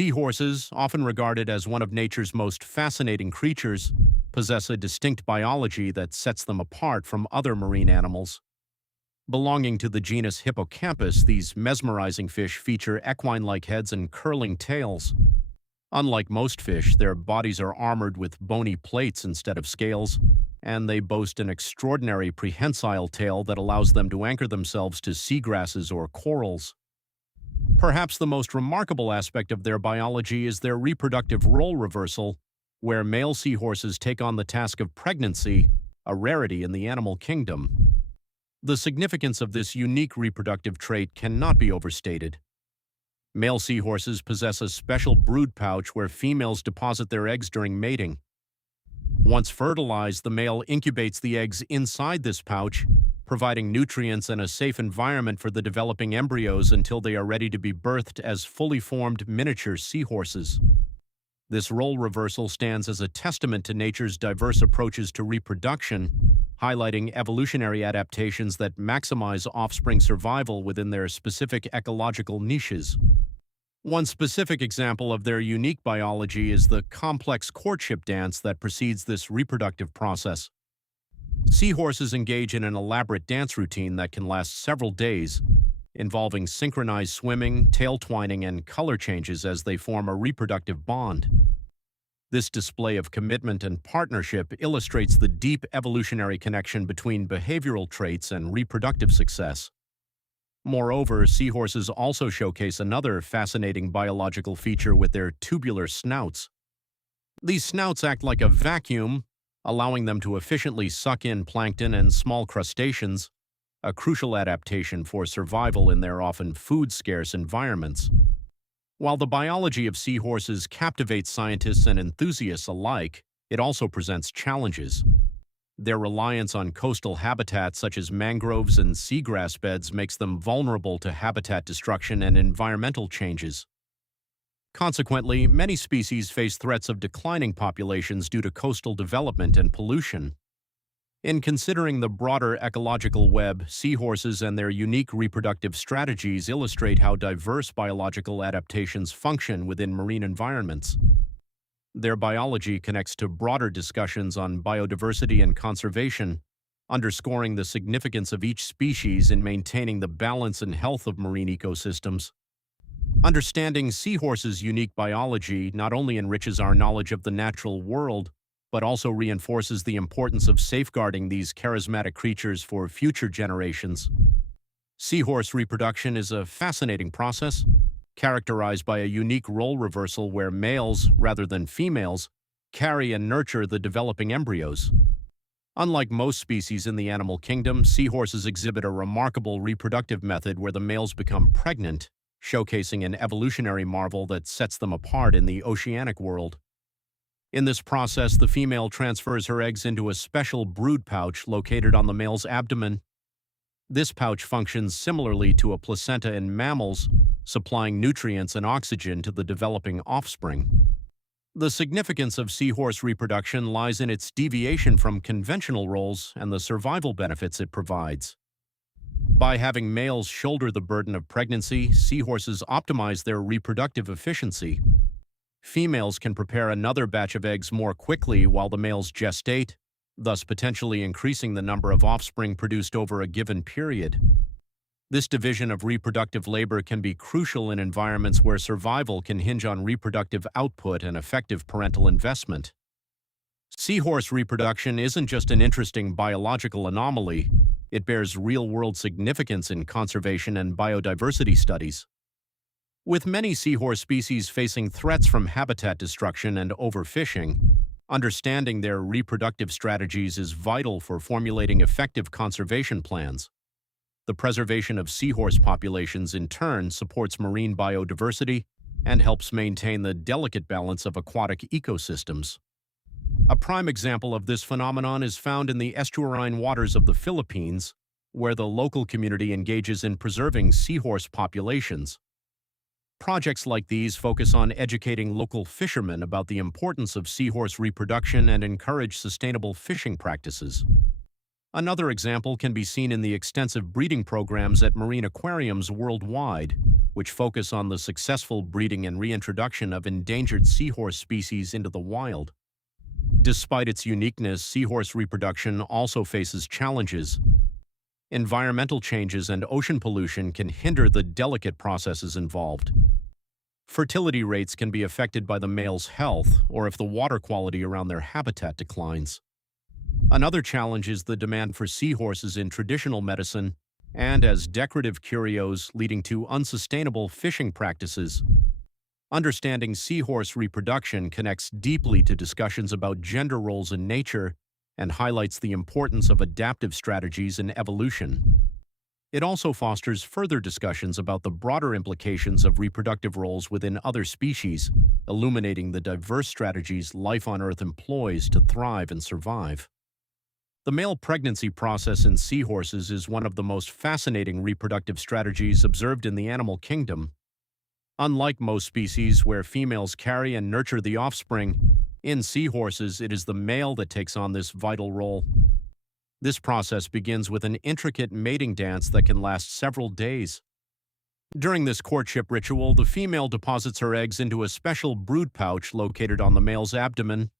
Seahorses, often regarded as one of nature's most fascinating creatures, possess a distinct biology that sets them apart from other marine animals. Belonging to the genus Hippocampus, these mesmerizing fish feature equine-like heads and curling tails. Unlike most fish, their bodies are armored with bony plates instead of scales, and they boast an extraordinary prehensile tail that allows them to anchor themselves to seagrasses or corals. Perhaps the most remarkable aspect of their biology is their reproductive role reversal, where male seahorses take on the task of pregnancy, a rarity in the animal kingdom. The significance of this unique reproductive trait cannot be overstated. Male seahorses possess a special brood pouch where females deposit their eggs during mating. Once fertilized, the male incubates the eggs inside this pouch, providing nutrients and a safe environment for the developing embryos until they are ready to be birthed as fully formed miniature seahorses. This role reversal stands as a testament to nature's diverse approaches to reproduction, highlighting evolutionary adaptations that maximize offspring survival within their specific ecological niches. One specific example of their unique biology is the complex courtship dance that precedes this reproductive process. Seahorses engage in an elaborate dance routine that can last several days, involving synchronized swimming, tail twining, and color changes as they form a reproductive bond. This display of commitment and partnership illustrates the deep evolutionary connection between behavioral traits and reproductive success. Moreover, seahorses also showcase another fascinating biological feature with their tubular snouts. These snouts act like a vacuum, allowing them to efficiently suck in plankton and small crustaceans, a crucial adaptation for survival in their often food-scarce environments. While the biology of seahorses captivates scientists and enthusiasts alike, it also presents challenges. Their reliance on coastal habitats such as mangroves and seagrass beds makes them vulnerable to habitat destruction and environmental changes. Consequently, many species face threats of declining populations due to coastal development and pollution. In considering the broader ecological web, seahorses and their unique reproductive strategies illustrate how diverse biological adaptations function within marine environments. Their biology connects to broader discussions on biodiversity and conservation, underscoring the significance of each species in maintaining the balance and health of marine ecosystems. Understanding seahorses' unique biology not only enriches our knowledge of the natural world, but also reinforces the importance of safeguarding these charismatic creatures for future generations. Seahorse reproduction is a fascinating process, characterized by a unique role reversal where males, rather than females, carry and nurture the developing embryos. Unlike most species in the animal kingdom, seahorses exhibit a remarkable reproductive method where the males become pregnant, showcasing an evolutionary marvel that sets them apart in the oceanic world. In this process, the female transfers her eggs into a special brood pouch located on the male's abdomen. This pouch functions similarly to a placenta in mammals, supplying nutrients and oxygen to the developing offspring. The significance of seahorse reproduction lies in its deviation from conventional roles and the survival benefits it provides. By having males shoulder the burden of pregnancy, seahorses optimize their reproductive efficiency. Females can prepare another batch of eggs more quickly while the males gestate, thus potentially increasing the number of offspring produced over a given period. This division of reproductive labor can be crucial in environments where survival can hinge on reproductive output and effective parental investment. Seahorse reproduction isn't just an interesting biological anomaly, it bears real-world significance in conservation and biodiversity studies. With many seahorse species facing threats from habitat destruction and overfishing, understanding their reproductive strategies is vital for formulating effective conservation plans. The preservation of seahorse populations in turn supports marine biodiversity and helps maintain the delicate balance of aquatic ecosystems. A prime example of this phenomenon is found in the estuarine waters of the Philippines, where the local community engages in preserving seahorse populations. Projects like these focus on educating local fishermen about the importance of seahorse reproduction and encourage sustainable fishing practices. Another example can be seen in the extensive breeding programs at marine aquariums worldwide, which focus on the successful breeding and reintroduction of endangered seahorse species into the wild. Despite its uniqueness, seahorse reproduction also faces challenges. Environmental changes and ocean pollution can hinder the delicate processes involved. Fertility rates can be affected by the male's health or if the water quality around their habitat declines. Another challenge is the demand for seahorses in traditional medicine and as decorative curios, leading to unsustainable fishing practices. Understanding seahorse reproduction connects deeply to discussions about gender roles in nature and highlights the importance of adaptive strategies in evolution. It also fosters further discussions about the broader implications of reproductive roles within other species, illuminating the diverse strategies life on Earth employs to thrive and survive. The male pregnancy process in seahorses is one of the most fascinating reproductive strategies observed in the animal kingdom. Unlike most species where females carry and nurture the offspring, in seahorses it is the male that takes on this vital role. This process begins with an intricate mating dance that can last several days. During this courtship ritual, the female deposits her eggs into a special brood pouch located on the male's abdomen.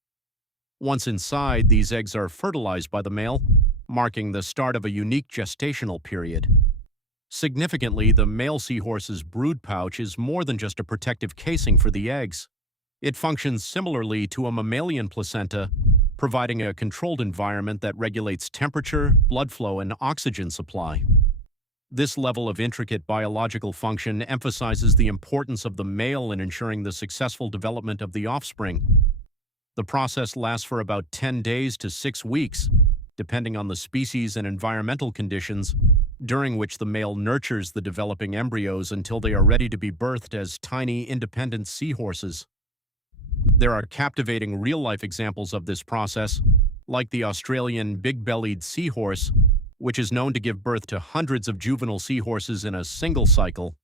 Once inside, these eggs are fertilized by the male, marking the start of a unique gestational period. Significantly, the male seahorse's brood pouch is more than just a protective casing for the eggs. It functions similarly to a mammalian placenta, providing a controlled environment that regulates temperature, blood flow, and oxygen supply. This level of intricate biological function emphasizes the importance of the male in ensuring the successful development of the offspring. The process lasts for about 10 days to 6 weeks, depending on the species and environmental conditions, during which the male nurtures the developing embryos until they are ready to be birthed as tiny, independent seahorses. There are captivating real-life examples of this process, like the Australian big-bellied seahorse, which is known to give birth to hundreds of juvenile seahorses in a single cycle.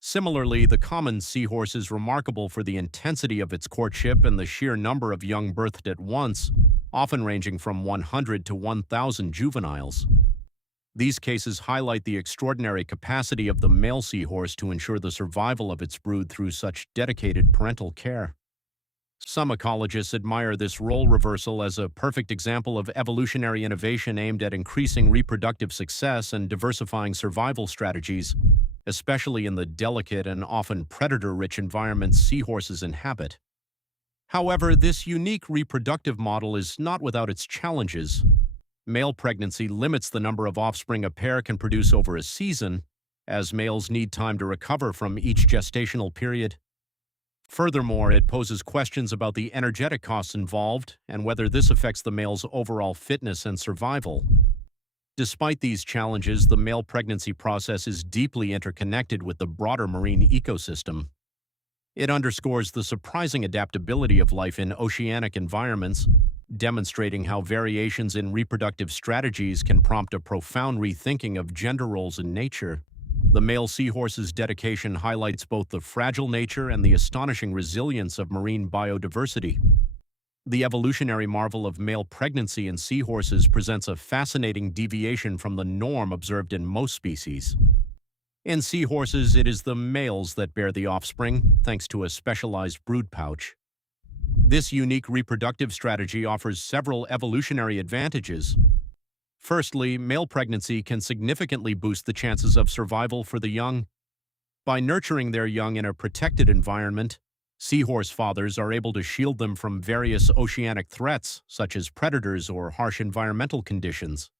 Similarly, the common seahorse is remarkable for the intensity of its courtship and the sheer number of young birthed at once, often ranging from 100 to 1,000 juveniles. These cases highlight the extraordinary capacity of the male seahorse to ensure the survival of its brood through such dedicated parental care. Some ecologists admire this role reversal as a perfect example of evolutionary innovation aimed at increasing reproductive success and diversifying survival strategies, especially in the delicate and often predator-rich environments seahorses inhabit. However, this unique reproductive model is not without its challenges. Male pregnancy limits the number of offspring a pair can produce over a season, as males need time to recover from each gestational period. Furthermore, it poses questions about the energetic costs involved and whether this affects the male's overall fitness and survival. Despite these challenges, the male pregnancy process is deeply interconnected with the broader marine ecosystem. It underscores the surprising adaptability of life in oceanic environments, demonstrating how variations in reproductive strategies can prompt a profound rethinking of gender roles in nature. The male seahorse's dedication highlights both the fragile nature and the astonishing resilience of marine biodiversity. The evolutionary marvel of male pregnancy in seahorses presents a fascinating deviation from the norm observed in most species. In seahorses, it is the males that bear the offspring, thanks to a specialized brood pouch. This unique reproductive strategy offers several evolutionary advantages. Firstly, male pregnancy can significantly boost the chances of survival for the young. By nurturing their young in a protected environment, seahorse fathers are able to shield them from various oceanic threats, such as predators or harsh environmental conditions.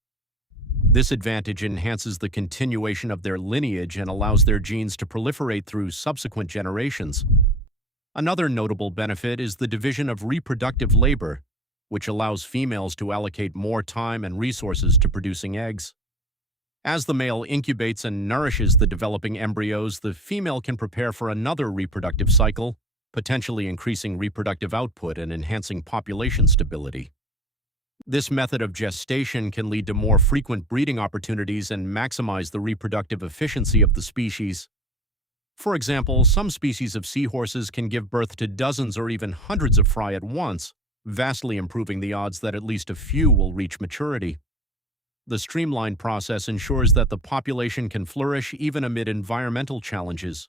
This advantage enhances the continuation of their lineage and allows their genes to proliferate through subsequent generations. Another notable benefit is the division of reproductive labor, which allows females to allocate more time and resources to producing eggs. As the male incubates and nourishes the developing embryos, the female can prepare for another reproductive cycle, potentially increasing reproductive output and enhancing population stability. This method of gestation can lead to more frequent breeding opportunities and maximize the reproductive efficiency of the species. For example, some species of seahorses can give birth to dozens or even hundreds of fry at once, vastly improving the odds that at least a few will reach maturity. The streamlined process ensures that the population can flourish even amid environmental challenges.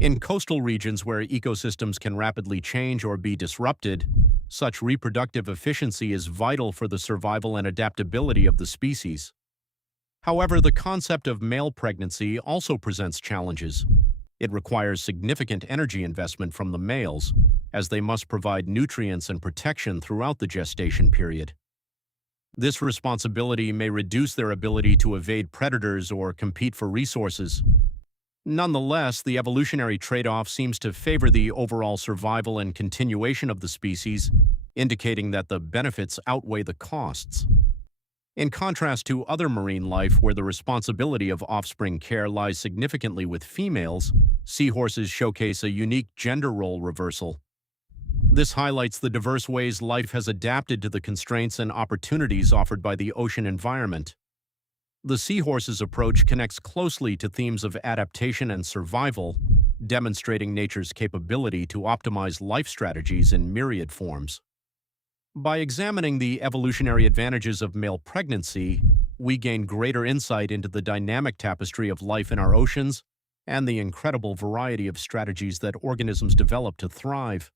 In coastal regions where ecosystems can rapidly change or be disrupted, such reproductive efficiency is vital for the survival and adaptability of the species. However, the concept of male pregnancy also presents challenges. It requires significant energy investment from the males, as they must provide nutrients and protection throughout the gestation period. This responsibility may reduce their ability to evade predators or compete for resources. Nonetheless, the evolutionary trade-off seems to favor the overall survival and continuation of the species, indicating that the benefits outweigh the costs. In contrast to other marine life where the responsibility of offspring care lies significantly with females, seahorses showcase a unique gender role reversal. This highlights the diverse ways life has adapted to the constraints and opportunities offered by the ocean environment. The seahorse's approach connects closely to themes of adaptation and survival, demonstrating nature's capability to optimize life strategies in myriad forms. By examining the evolutionary advantages of male pregnancy, we gain greater insight into the dynamic tapestry of life in our oceans and the incredible variety of strategies that organisms develop to thrive.